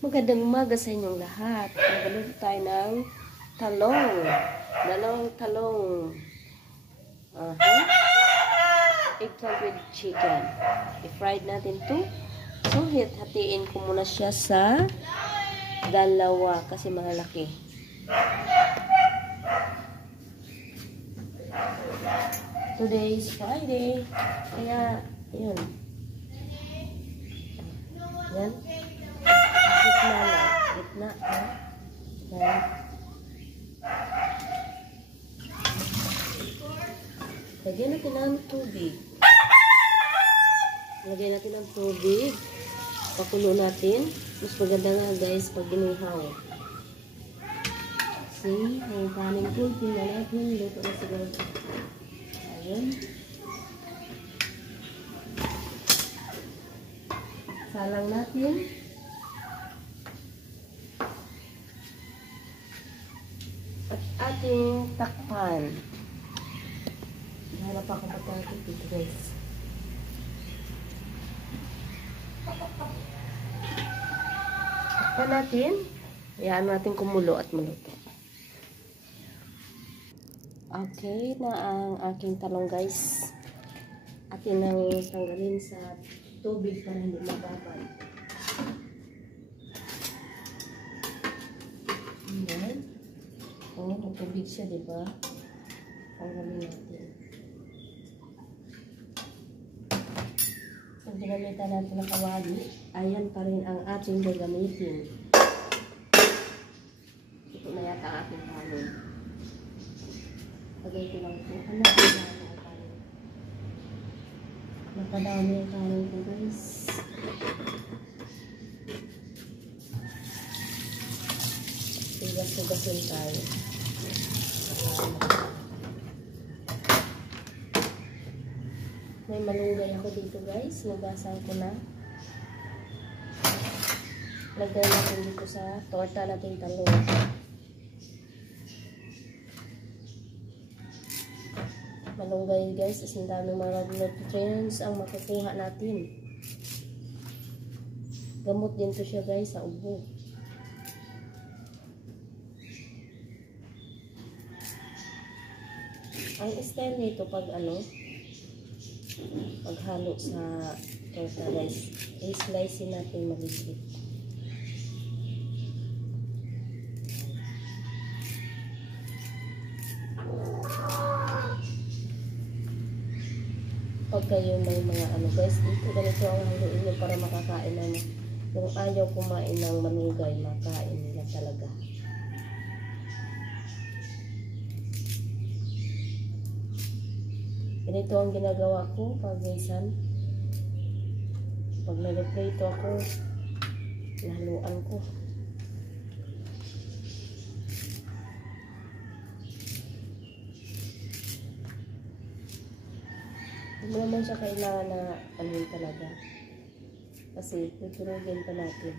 Magandang umaga sa inyong lahat. Magluto tayo ng talong. Dalawang talong. Eggplant with chicken. I-fried natin to. So, hatiin ko muna siya sa dalawa kasi malalaki. Today is Friday. Kaya, yun. Yan. Gitna lang. Gitna. Yan. Lagyan natin ng tubig. Lagyan natin ng tubig. Pakulo natin. Mas maganda nga guys pag inihaw. See? Ang kanin ko. Tingnan natin. Luto na siguro. Ayun. Salang natin. At ating takpan. Hanap ako matapit dito guys. Takpan natin. Hayaan natin kumulo at maluto. Okay na ang aking talong guys. Atin nang tanggalin sa tubig para hindi mababad. Ayan. Oh, matubig siya, diba? Tanggalin natin. Pag ginamitan natin ng kawali, ayan pa rin ang ating gagamitin. Ito na yata ang ating kanin. Lagay ko lang ito. Ano ang kanin? Nakadami ang kanin ko guys. Tugas-tugasin tayo. May malunggay ako dito guys. Nugasan ko na. Lagay natin dito sa torta natin talong. Malunggay guys, is ang daming mga nutrients ang makukuha natin. Gamot din to siya guys sa ubo. Ang style nito pag paghalo sa torta guys, i-slice natin maliit. Pag kayo may mga guys, dito ganito ang haluin nyo para makakain na kung ayaw kumain ng malunggay, makain nila talaga. Ganito ang ginagawa ko pag gaysan. Pag nag-prito ako, nahaluan ko. Hindi naman siya kailangan na anuhin talaga. Kasi tuturugin pa natin.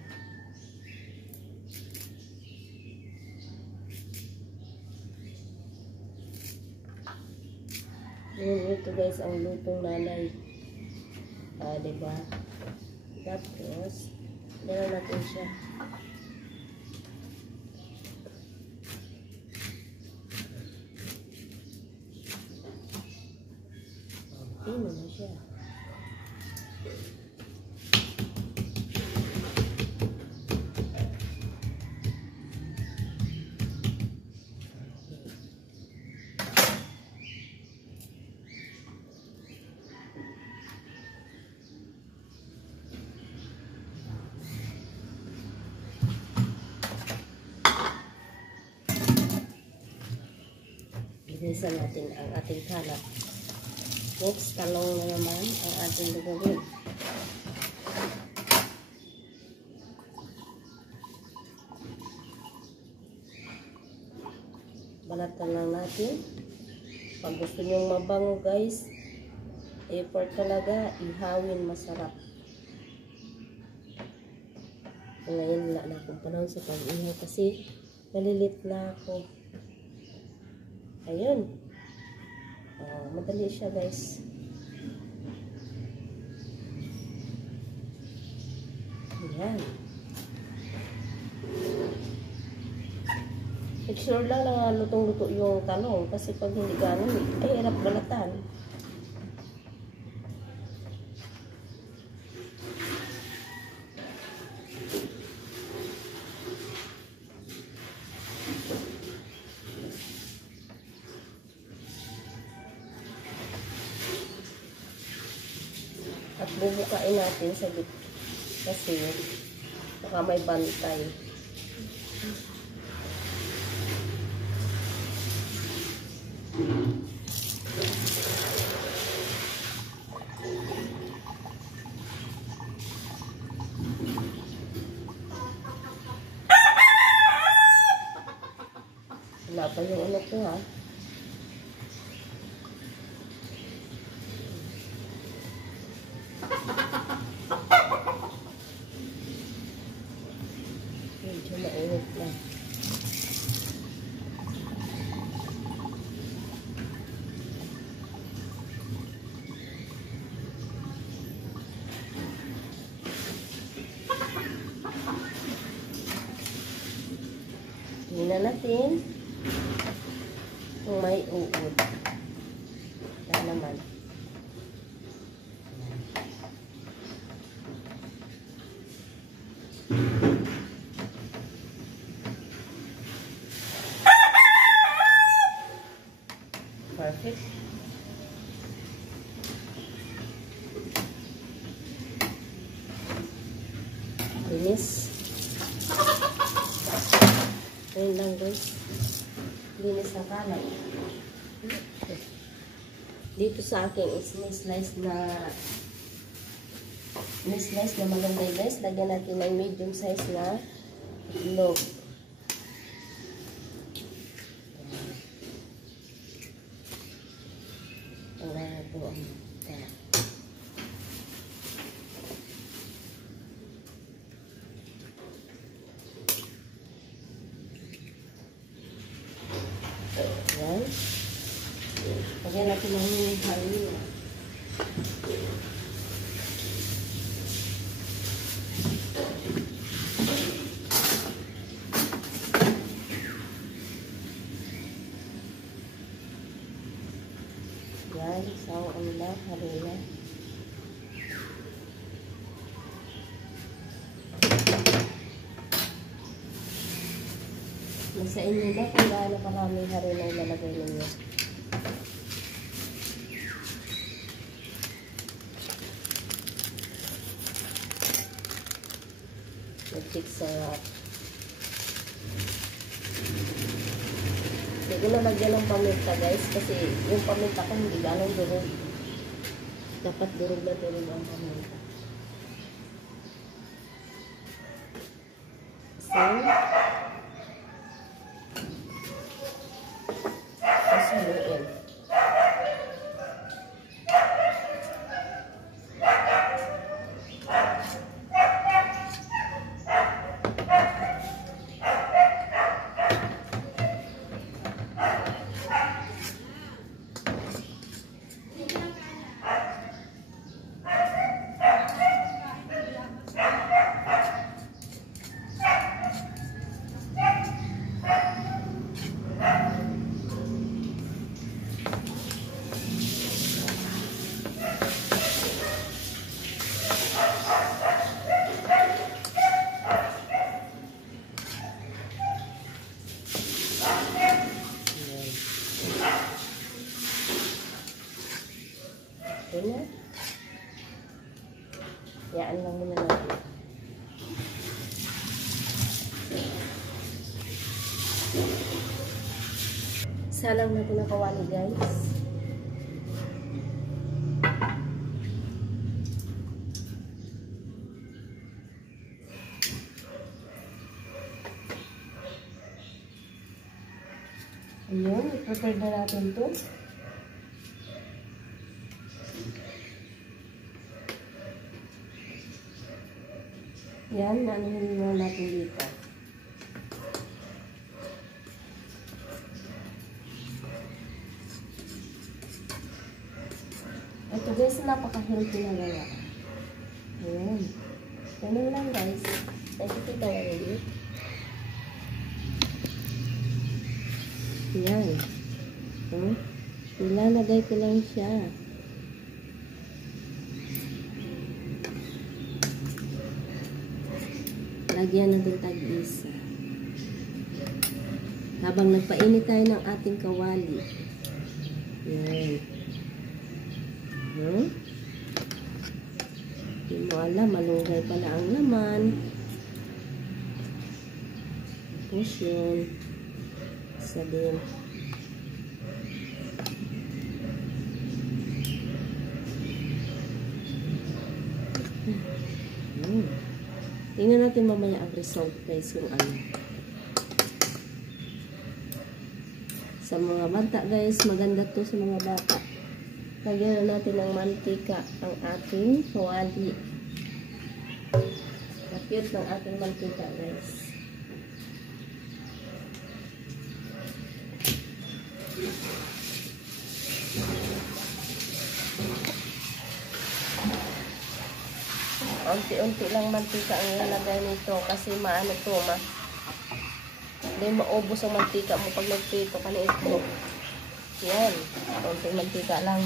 Ito guys ang lutong nanay. Diba? Tapos, meron natin siya. Ano na siya? Ginisa natin ang ating kalat. Next, talong na naman ang ating gagawin. Balatan lang natin. Pag gusto nyong mabango guys, effort talaga, ihawin masarap. Ngayon wala na akong panahon sa pag-ihaw kasi nalilit na ako. Ayun. Madali siya guys. Ayan. Make sure lang na lutong-luto yung talong kasi pag hindi ganun, ay hirap balatan. At bubukain natin sa gitna kasi baka may bantay. Wala pa yung ano ko ha. Medyo mainit na. Tingnan natin kung may uod. Wala naman. Perfect. Linis. Ayun lang guys. Linis na kalat. Dito sa akin is may slice na malunggay guys. Lagyan natin ng medium size na itlog. Wala na ito ang ayan. Lagyan natin ng halina. Yan, sawang na halina. Nasa inyo na kung gaano karaming harina ilalagay ninyo. Mag-check sarap. Hindi ko na lagyan ng paminta guys kasi yung paminta ko hindi ganong durog. Dapat durog na durog ang paminta. Kasi haluin. Ayan. Yaan lang muna natin. Salang na ito na kawali guys. Ayun, i-prepare na natin ito. Yan, nanuhin mo natin dito. Ito guys, napaka-healthy na gaya. Ayan. Ganun lang guys. Thank you, Tita Wendy. Yan. Nilalagay ko lang siya. Lagyan natin tag-isa. Habang nagpainit tayo ng ating kawali. Yan. Hindi mo alam, malunggay pala ang laman. Tapos yun. Isa din. Tingnan natin mamaya ang result guys kung ano. Sa mga bata guys, maganda to sa mga bata. Lagyan na natin ng mantika ang ating kawali. Cute ng ating mantika guys. Unti-unti lang mantika ang ilalagay nito kasi maano to hindi maubos ang mantika mo pag nagprito ka na ito. Yan, unting mantika lang.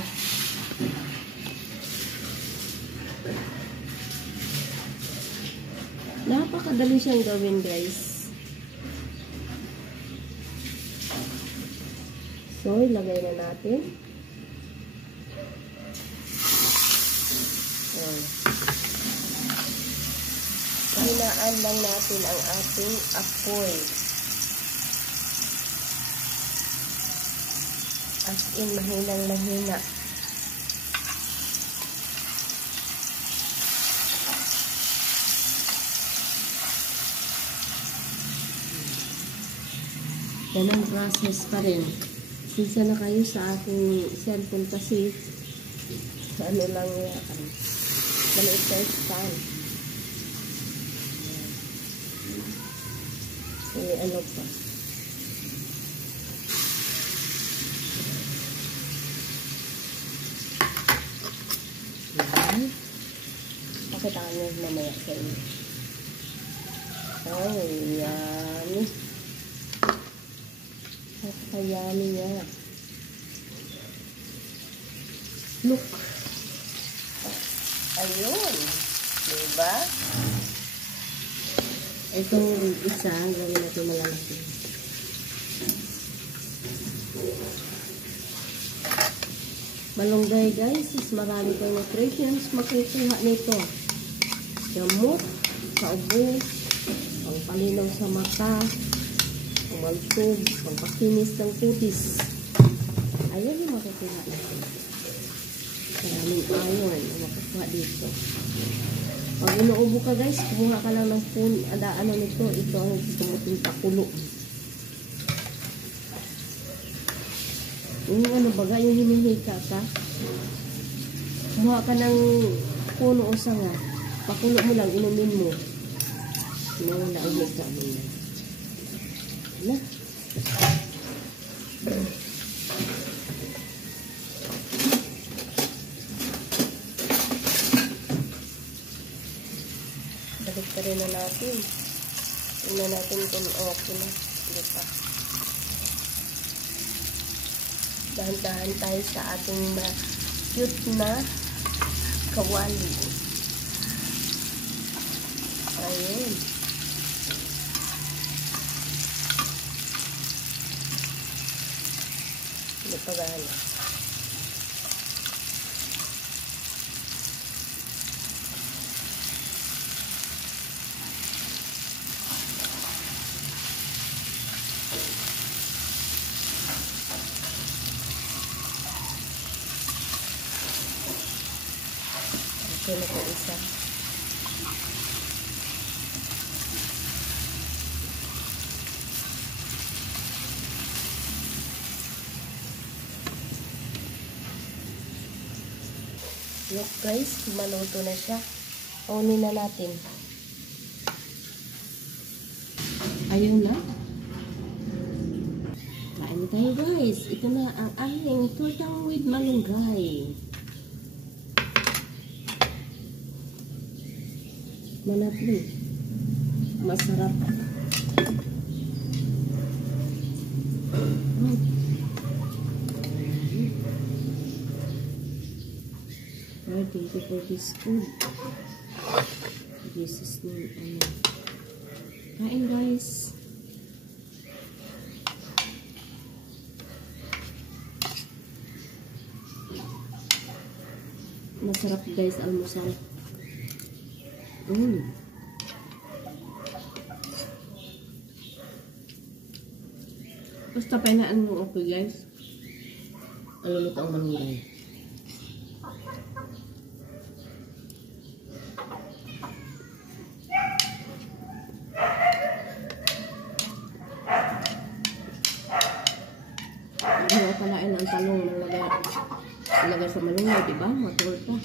Napakadali siyang gawin guys. So ilagay na natin. Hinaan lang natin ang ating apoy. As in, mahinang mahina. Yan ang process pa rin. Sinsa na kayo sa aking cellphone kasi ano lang yan. Maliit na stand. Ano pa? Pakita ko nyo mamaya sa inyo. Oh, yummy. Napaka-yummy niya. Look. Ayun. Diba? Itong isa, gawin natin malalaki. Malunggay guys, is marami kang nutrients makukuha nito. Gamot, sa ubo, pangpalinaw sa mata, pangmaltog, pangpakinis ng kutis. Ayan yung makukuha natin. Maraming iron ang makukuha dito. Pag inuubo ka guys, kumuha ka lang ng ano nito, ito ang tumuting pakulo. Yung ano baga, yung hinihika ka, kumuha ka ng puno o sanga, pakulo mo lang, inumin mo. Nawala ang hika mo na. Wala. Balik pa rin na natin. Tingnan natin kung okay na. Hindi pa. Dahan-dahan tayo sa ating cute na kawali. Ayun. Hindi pa gana. Okay na po isa. Look guys, maluto na siya. Paunin na natin. Ayun na. Kain tayo guys. Ito na ang aking tortang with malunggay. Manapli. Masarap. thank you for this food. Jesus name, amen. Kain guys. Masarap guys almusal. Basta painaan mo okay guys. Aluluto ang manulay. Hindi ko palain ang talong nalagay sa malunggay, diba? Matuloy pa.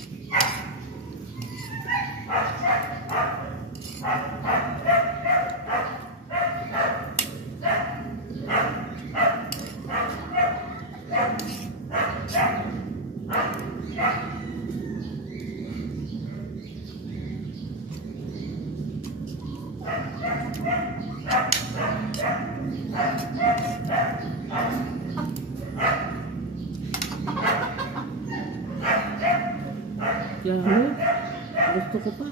Dami. Gusto ko pa.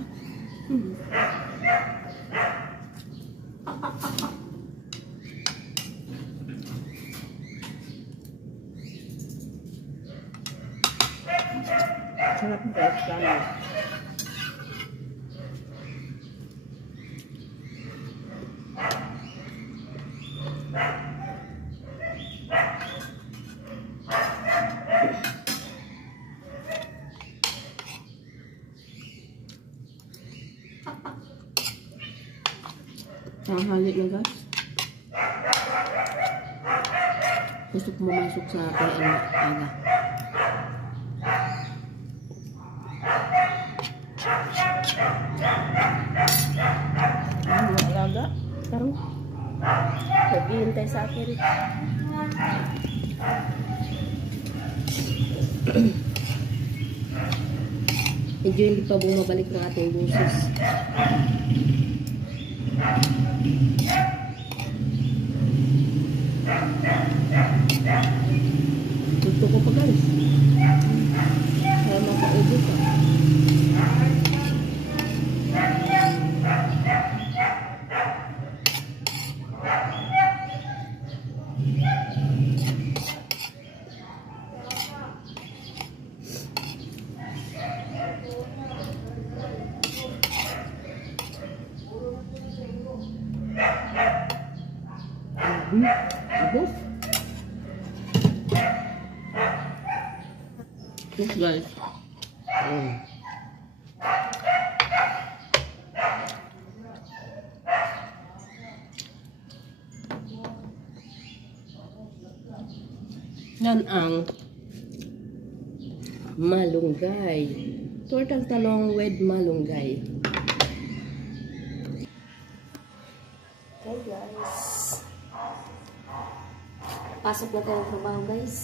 Sarap guys, dami. Tanghali na guys. Gusto ko mamasok sa PN aga. Mga alaga. Tarong. Naghihintay sa akin. Medyo hindi pa bumabalik ng ating busos. Gusto ko pa guys. Kaya makaubo pa. Abos. Yes guys. Yan ang malunggay. Tortang talong with malunggay. Okay guys. Pasok na tayo sa trabaho guys.